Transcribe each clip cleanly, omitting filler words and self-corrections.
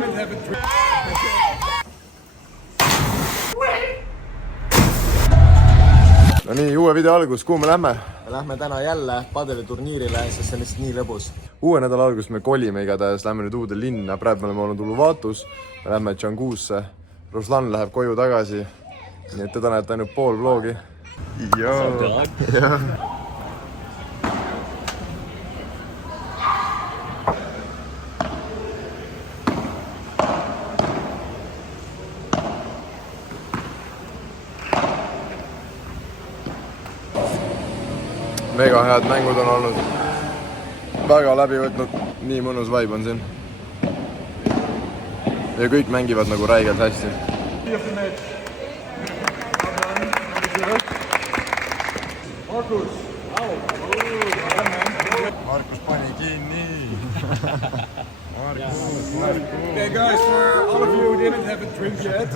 didn't have a drink. No nii, uue video algus, kuhu me lähme? Lähme täna jälle padeliturniirile, sest see on lihtsalt nii lõbus. Uue nädala algus me kolime igatahes, lähme nüüd uude linna, praegu me oleme olnud Uluvatus, me lähme Džanguusse, Ruslan läheb koju tagasi, nii et teda näete ainult pool vlogi. Mega head mängud on olnud, väga läbi võtnud, nii mõnus vibe on siin. Ja kõik mängivad nagu räigelt hästi. Markus pani kinni. Okay guys, for all of you who didn't have a drink yet,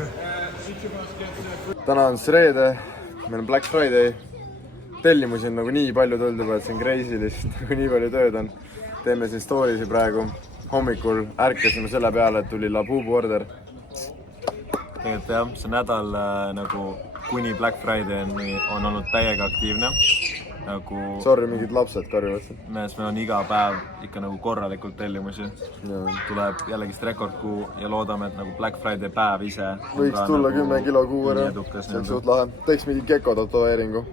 Täna on reede, meil on Black Friday. Tellimusi on nagu nii palju tulnud juba, et see on crazy lihtsalt, nagu nii palju tööd on. Teeme siin storiesi praegu. Hommikul ärkasime selle peale, et tuli Labubu order. Tegelikult jah, see nädal nagu kuni Black Friday on olnud täiega aktiivne. Nagu... Sorry, mingid lapsed karjuvad. Meil on iga päev ikka nagu korralikult tellimusi. Tuleb jällegist rekordkuu ja loodame, et nagu Black Friday päev ise... Võiks tulla 10 kilo kuu ära. See on suht lahe. Teeks mingi Gecko tatoveeringu.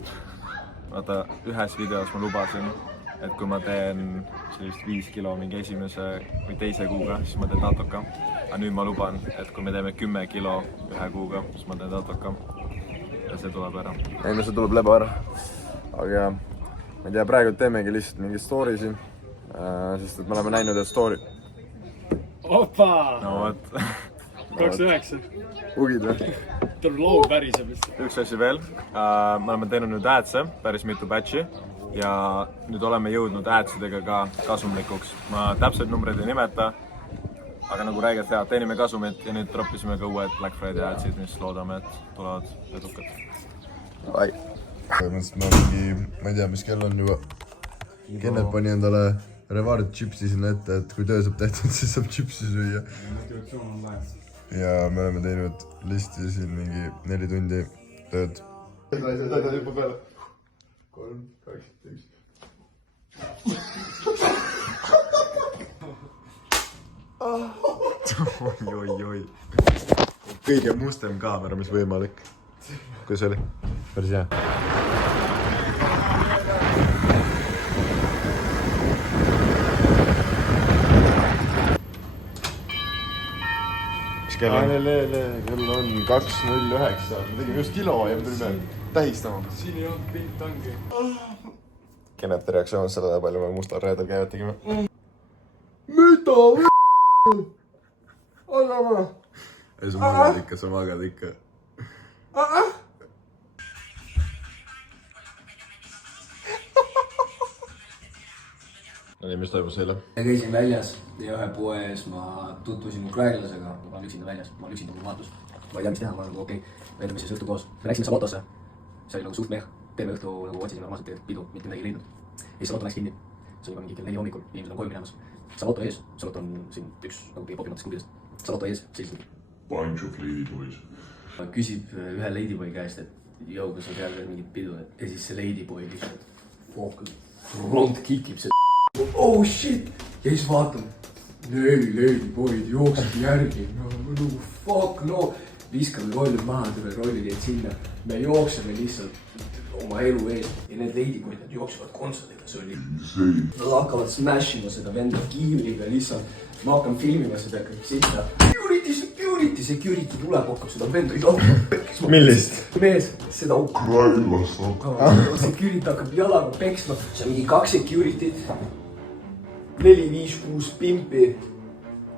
Vaata, ühes videos ma lubasin, et kui ma teen sellist 5 kilo mingi esimese või teise kuuga, siis ma teen tatoka. Aga nüüd ma luban, et kui me teeme 10 kilo ühe kuuga, siis ma teen tatoka. Ja see tuleb ära. Ei, no see tuleb leba ära. Aga ma ei tea, praegu teemegi lihtsalt mingi storiesi, sest et me oleme näinud, et story... Opa! No vot. 29. Ugid või? Tuleb loov päriseb lihtsalt. Üks asi veel. Me oleme teinud nüüd ads'e, päris mitu batchi ja nüüd oleme jõudnud ads'idega ka kasumlikuks. Ma täpselt numbreid ei nimeta, aga nagu räägid head, teenime kasumit ja nüüd droppisime ka uued Black Friday ads'id, mis loodame, et tulevad edukad. Ai. Ma ei tea, mis kell on juba. Kennet pani endale Revard chipsi sinna ette, et kui töö saab tehtud, siis saab chipsi süüa. Ja me oleme teinud listi siin mingi 4 tundi tööd. Seda juba peale. 3, 8, 1. Oi. Kõige mustem kaamera, mis võimalik. Kuidas oli? Päris hea. Kell on 2.09. Me tegime just kilo ja me tulime tähistama. Siin ei olnud pilt ongi. Kennet reaktsioon sellele palju me mustal reedel käivad tegime. Mida v***? Aga ma! Ei, sa magad ikka. No nii, mis toimus eile? Käisin väljas ja ühe poe ees ma tutvusin ukrainlasega, ma olen üksinda väljas, ma olen üksinda Uluvatus. Ma ei tea, mis teha, ma olen nagu okei, veedame siis õhtu koos. Me läksime Salotosse, see oli nagu suht meh, terve õhtu nagu otsisin normaalselt tegelikult pidu, mitte midagi leidnud. Ja Saloto läks kinni, see oli juba mingi kell 4 hommikul, inimesed on koju minemas. Saloto ees, Saloto on siin üks nagu kõige popimatest klubidest. Saloto ees, sellised. Bunch of ladyboys. Küsib ühe ladyboy käest, et jõu, kas on seal veel mingid pidu, ja siis see ladyboy lihtsalt rond kikib see oh shit! Ja siis vaatan, 4 ladyboyd jooksid järgi, nagu fuck no! Viskame rollid maha, tule rollid jäid sinna. Me jookseme lihtsalt oma elu eest ja need ladyboyd, nad jooksevad kontserdega, see oli nad hakkavad smashima seda venda kiivriga lihtsalt. Ma hakkan filmima seda kõik sitta. Security tuleb, hakkab seda venda igal Millist? Mees, seda Ukrainlast. Security hakkab jalaga peksma. See on mingi 2 security't, 4, 5, 6 pimpi,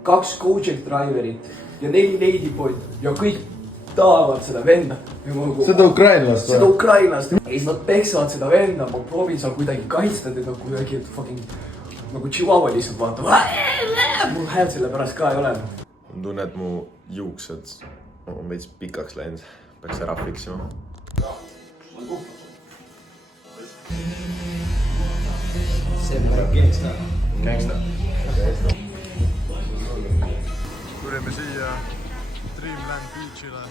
2 Gojek driverit ja 4 ladyboyd ja kõik tahavad seda venda. Seda ukrainlast või? Seda ukrainlast. Ja siis nad peksavad seda venda, ma proovin seal kuidagi kaitsta teda kuidagi, et fucking nagu chihuahua lihtsalt vaatab. Mul hääl selle pärast ka ei ole. Ma tunnen, et mu juuksed on veits pikaks läinud. Peaks ära fiksima. See on gangsta. Gangsta. Tuli tulime siia Dreamland Beachile.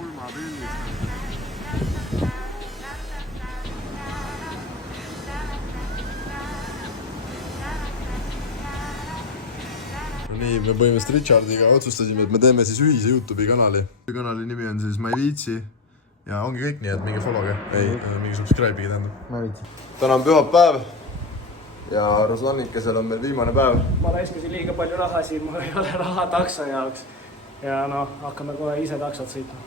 Ulmapildist. Nii, me põhimõtteliselt Richardiga otsustasime, et me teeme siis ühise YouTube'i kanali. Kanali nimi on siis Ma ei viitsi ja ongi kõik, nii et mingi follow'ge. Ei, mingi subscribe'ige tähendab. Ma ei viitsi. Täna on pühapäev ja Ruslannikesel on meil viimane päev. Ma raiskasin liiga palju raha siin, mul ei ole raha takso jaoks. Ja noh, hakkame kohe ise taksot sõitma.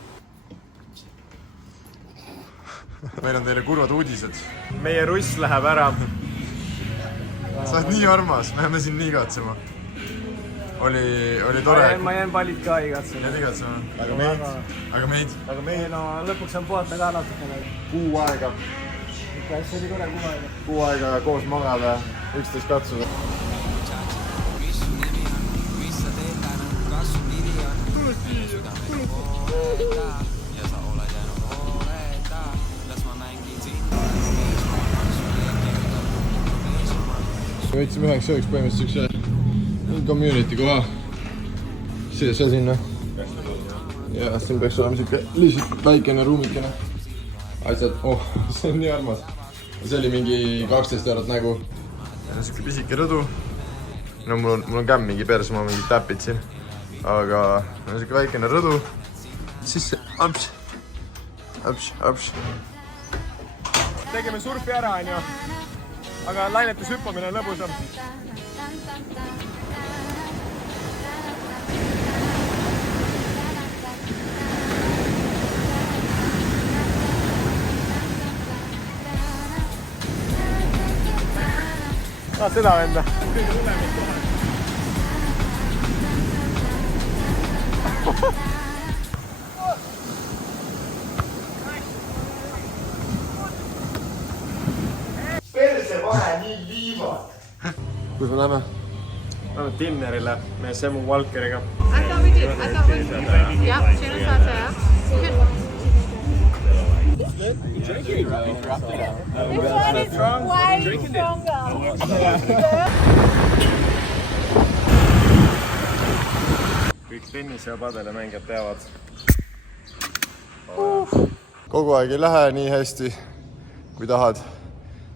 Meil on teile kurvad uudised. Meie russ läheb ära. Sa oled nii armas, me jääme siin nii igatsema. Oli tore. Ma jään palid ka igatsema. Jääd igatsema. Aga meid? Ei no lõpuks on puhata ka natukene. Kuu aega. See oli tore kuu aega. Kuu aega koos magada, üksteist katsuda. Me võtsime üheks ööks põhimõtteliselt üks community koha. See sinna. Ja siin peaks olema siuke lihtsalt väikene ruumikene. Asjad, see on nii armas. See oli mingi 12 eurot nägu. Siuke pisike rõdu. No mul on kämm mingi pers, ma mingi täpid siin. Aga siuke väikene rõdu. Siis see aps. Tegime surfi ära, on ju. Aga lainetes hüppamine on lõbusam. Seda venda. Perse vahe nii liivad. Kus me läheme? Lähme dinnerile meie Semu Walkeriga. Ja, schöne Fahrt, ja. Kõik tennis- ja padelemängijad teavad. Kogu aeg ei lähe nii hästi, kui tahad.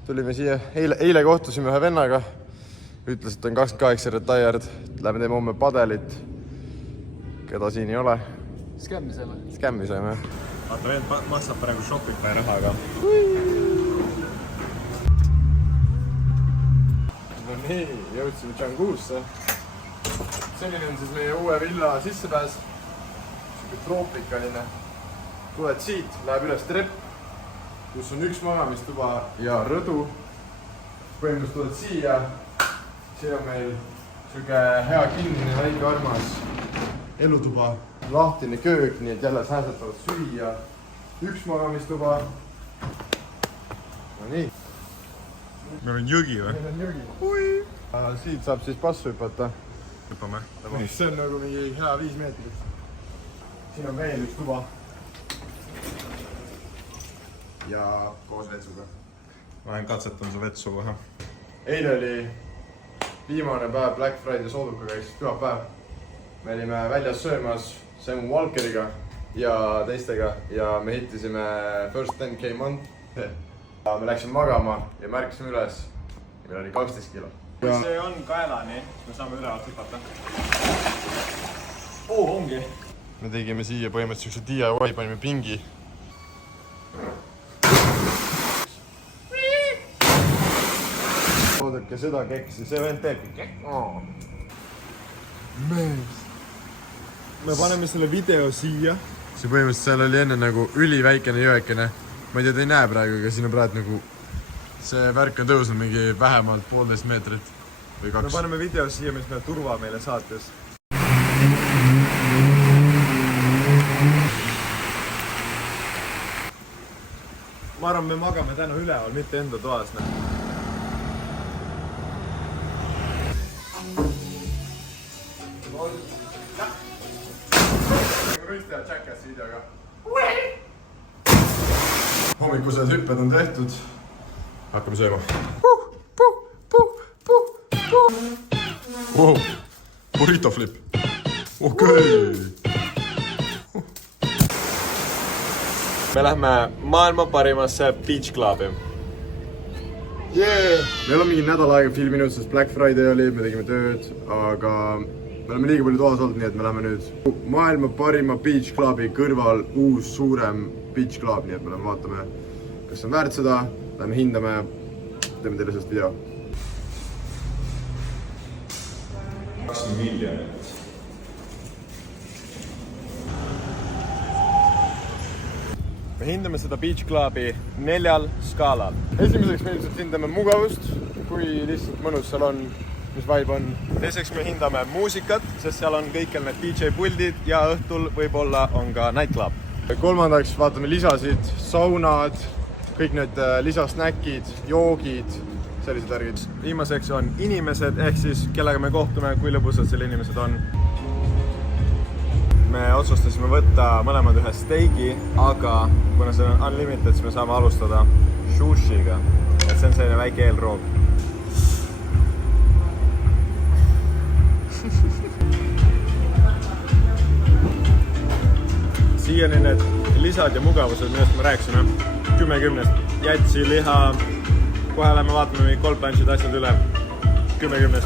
Tulime siia, eile kohtusime ühe vennaga. Ütles, et on 28 retired. Lähme teeme homme padelit. Keda siin ei ole. Skämmi saime. Vaata, veel maksab praegu Shopify rahaga. No nii, jõudsime Djanguusse. Selline on siis meie uue villa sissepääs. Siuke troopikaline. Tuled siit, läheb üles trepp, kus on üks magamistuba ja rõdu. Põhimõtteliselt tuled siia. Siin on meil siuke hea kinnine, väike armas elutuba. Lahtine köök, nii et jälle sääsetavad süüa. Üks magamistuba. No nii. Meil on jõgi või? Meil on jõgi. Siit saab siis passu hüpata. Hüppame. See on nagu mingi hea 5 meetrit. Siin on veel üks tuba. Ja koos vetsuga. Ma lähen katsetan su vetsu kohe. Eile oli viimane päev Black Friday soodukaga, ehk siis pühapäev. Me olime väljas söömas Semu Walkeriga ja teistega ja me hittisime first 10K month. Me läksime magama ja märkasime üles ja meil oli 12 kilo. Kui see on kaelani, me saame ülevalt hüpata. Ongi. Me tegime siia põhimõtteliselt DIY, panime pingi. Oodake seda keksi, see vend teebki. Mees. Me paneme selle video siia. See põhimõtteliselt seal oli enne nagu üliväikene jõekene. Ma ei tea, te ei näe praegu, aga siin on praegu nagu see värk on tõusnud mingi vähemalt 1,5 meetrit või 2. Me paneme video siia, mis meil turva meile saates. Ma arvan, me magame täna üleval, mitte enda toas. Võiks teha Jackassi videoga. Hommikused hüpped on tehtud. Hakkame sööma. Wow. Burrito flip. Okei. me lähme maailma parimasse beach clubi. Yeah. meil on mingi nädal aega filminud, sest Black Friday oli, me tegime tööd, aga me oleme liiga palju toas olnud, nii et me lähme nüüd maailma parima beach clubi kõrval uus suurem beach club, nii et me lähme vaatame, kas on väärt seda, lähme hindame, teeme teile sellest video. 2 miljonit. me hindame seda beach clubi 4 skaalal. Esimeseks me ilmselt hindame mugavust, kui lihtsalt mõnus seal on, mis vibe on. Teiseks me hindame muusikat, sest seal on kõikjal need DJ puldid ja õhtul võib-olla on ka nightclub. Kolmandaks vaatame lisasid, saunad, kõik need lisasnäkid, joogid, sellised värgid. Viimaseks on inimesed, ehk siis kellega me kohtume, kui lõbusad seal inimesed on. Me otsustasime võtta mõlemad ühe steigi, aga kuna see on unlimited, siis me saame alustada sushiga. Et see on selline väike eelroog. Siiani need lisad ja mugavused, millest me rääkisime, 10-10. Jätsi, liha, kohe lähme vaatame mingi cold plunge'id asjad üle, 10-10.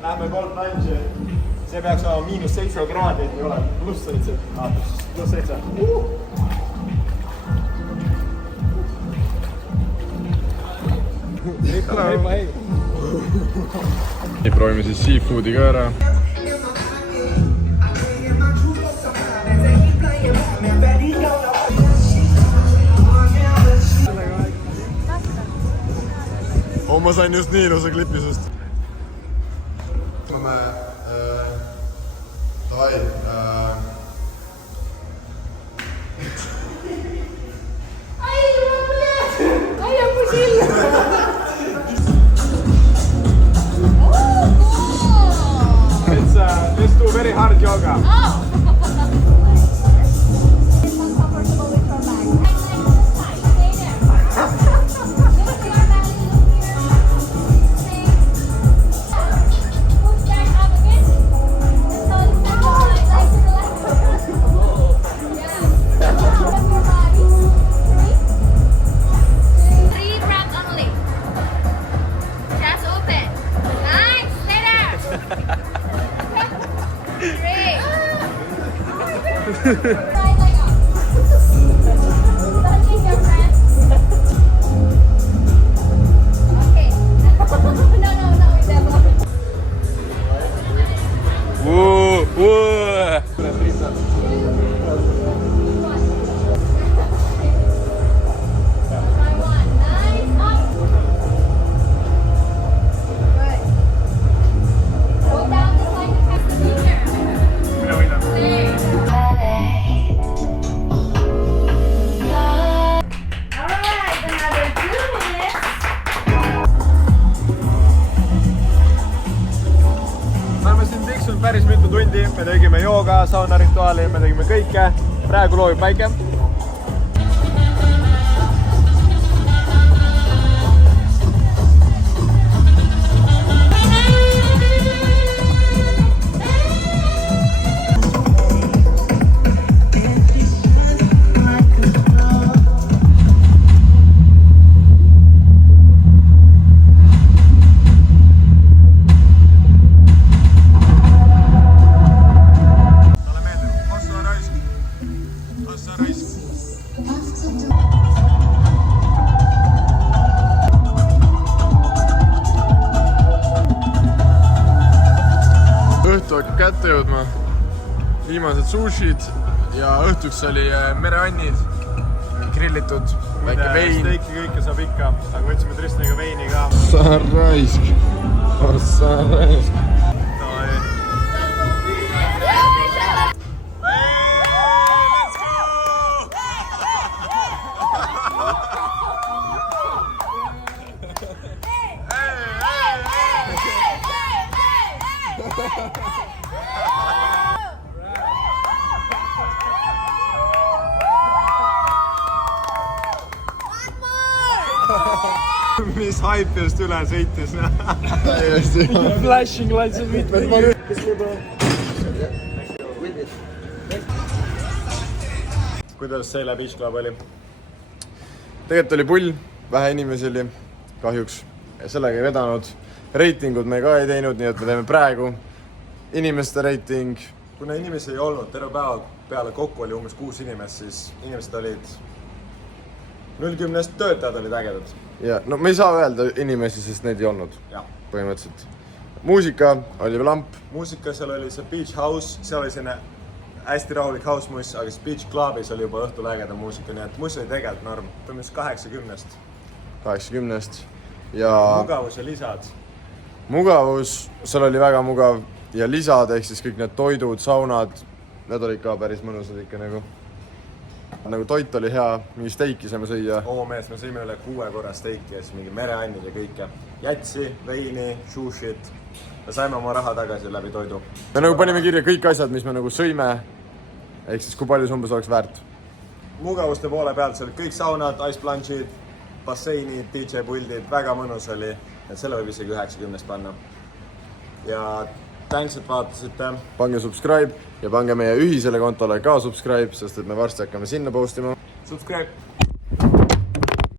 Lähme cold plunge'i, see peaks olema -7 kraadi, et ei ole, +7. +7. Nii, proovime siis seafoodi ka ära. Ma sain just nii ilusa klipi sust. Davai. Ai, am fugido. Let's do very hard yoga. Päris mitu tundi, me tegime jooga, saunarituaali, me tegime kõike. Praegu loobib päike. Õhtu hakkab kätte jõudma, viimased sushid ja õhtuks oli mereannid, grillitud, väike vein. Steiki kõike saab ikka, aga võtsime Tristaniga veini ka. Sa raisk, sa raisk. mis Haipjast üle sõitis. täiesti. Flashing lights on mitmed. kes mul tuleb? kuidas see Beach Club oli? tegelikult oli pull, vähe inimesi oli, kahjuks. Sellega ei vedanud. Reitingud me ka ei teinud, nii et me teeme praegu inimeste reiting. kuna inimesi ei olnud, terve päeva peale kokku oli umbes 6 inimest, siis inimesed olid 0-10 töötajad olid ägedad. Ja no me ei saa öelda inimesi, sest neid ei olnud Jah. põhimõtteliselt. Muusika oli lamp. muusika, seal oli see Beach House, seal oli selline hästi rahulik house muss, aga siis Beach Clubis oli juba õhtul ägeda muusika, nii et muss oli tegelikult norm. Põhimõtteliselt 80. Ja mugavus ja lisad. mugavus, seal oli väga mugav ja lisad, ehk siis kõik need toidud, saunad, need olid ka päris mõnusad ikka nagu. Nagu toit oli hea, mingi steiki saime süüa. mees, me sõime üle 6 korra steiki ja siis mingi mereannid ja kõike. Jätsi, veini, sushit. Me saime oma raha tagasi läbi toidu. Me nagu panime kirja kõik asjad, mis me nagu sõime, ehk siis kui palju see umbes oleks väärt. Mugavuste poole pealt, seal kõik saunad, ice plunge'id, basseinid, DJ puldid, väga mõnus oli. Et selle võib isegi 90 panna. Ja thanks, et vaatasite. Pange subscribe ja pange meie ühisele kontole ka subscribe, sest et me varsti hakkame sinna postima. Subscribe!